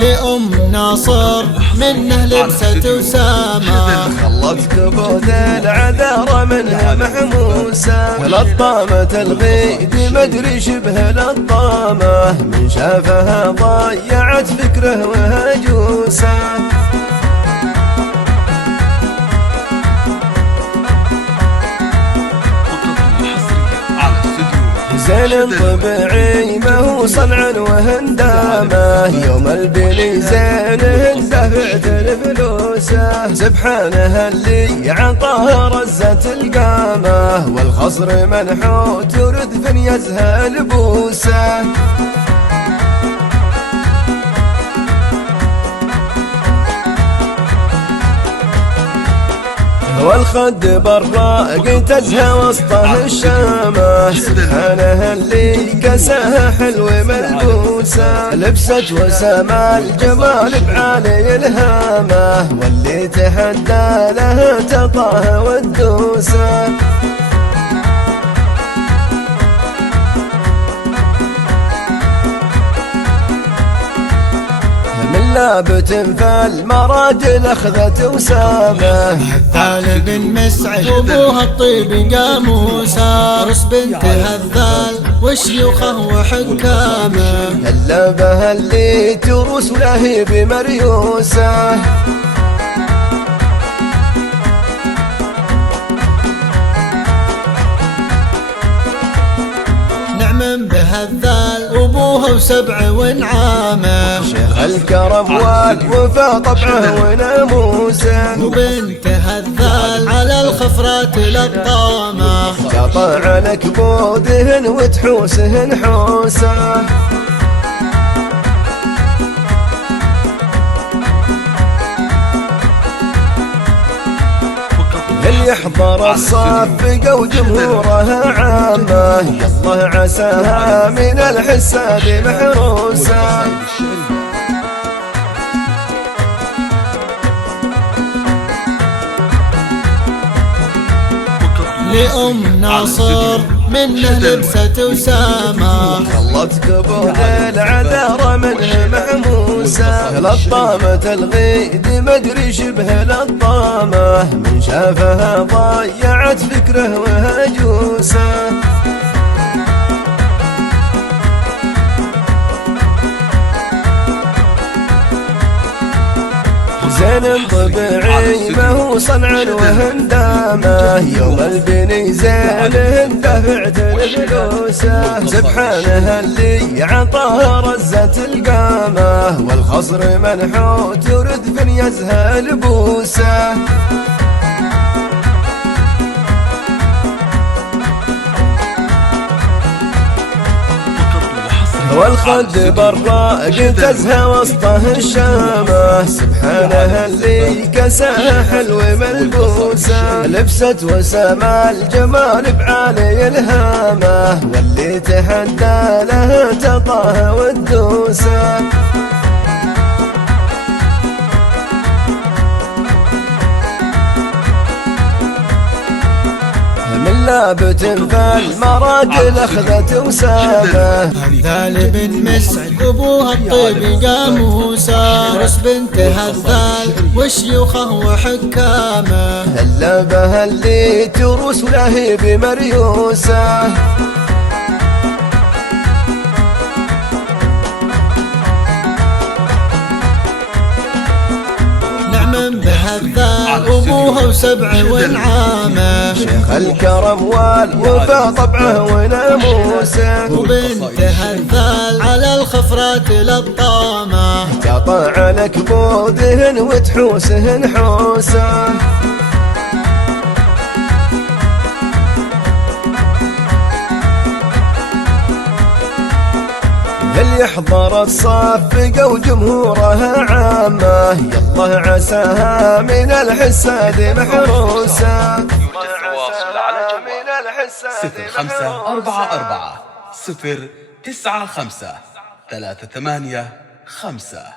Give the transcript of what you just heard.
لأم ناصر منه لبسة وسامة، خلت كبود العذارى منها محموسة، لطامة الغيد مدري شبه لطامة، من شافها ضيعت فكره وهجوسه. زين طبيعي ما هو صنع وهندامه، يوم البني زين اندفعت الفلوسه، سبحانه اللي عطاه رزة القامه، والخصر منحوت وردف يزهى لبوسه. والخد براق تزهى وسطه الشامة، سبحانه اللي كساها حلو ملبوسة، لبست وسامى الجمال بعالي الهامة، واللي تحدى له تطاه والدوسة. من لابت فالمراجل اخذت وسامه، هذال بن مسعد وابوها الطيب قاموسه، رس بنت هذال وشيوخه وحكامه، هلبها اللي تروس له بمريوسه. نعم بهذال وابوها وسبع ونعامه، شيخ الكرم والوفا طبعه وناموسه، وبنت هذال على الخفرات لطامه، قطع لك بودهن وتحوسهن حوسه. اللي يحضر الصف وجمهورها عامة، الله عساها من الحساد محروسة. لأم ناصر منه لبسة وسامة، خلت كبود العذارى منه محموسة، لطامة الغيد مدري شبه لطامة، من شافها ضيعت فكره وهجوسه. زين طبيعي ما هو صنع وهندامه، يوم البني زين اندفعت الفلوسه، سبحانه اللي عطاه رزة القامه، والخصر منحوت وردف يزهى لبوسه. والخد براق تزهى وسطه الشامة، سبحانه اللي كساها حلو ملبوسة، لبست وسامى الجمال بعالي الهامة، واللي تحدى له تطاه والدوسة. من لابت فالمراجل اخذت وسامه، هذال بن مسعد وابوها الطيب قاموسه، رس بنت هذال وشيوخه وحكامه، هلبها اللي تروس له بمريوسه. نعم بهذال وابوها وسبع ونعامه، شيخ الكرم والوفا طبعه وناموسه، وبنت هذال على الخفرات لطامه، قطع لك بودهن وتحوسهن حوسه. اللي يحضر الصف وجمهورها عامة، يالله عساها من الحساد محروسة. يوجد تواصل على جوال 0544 095 38 5.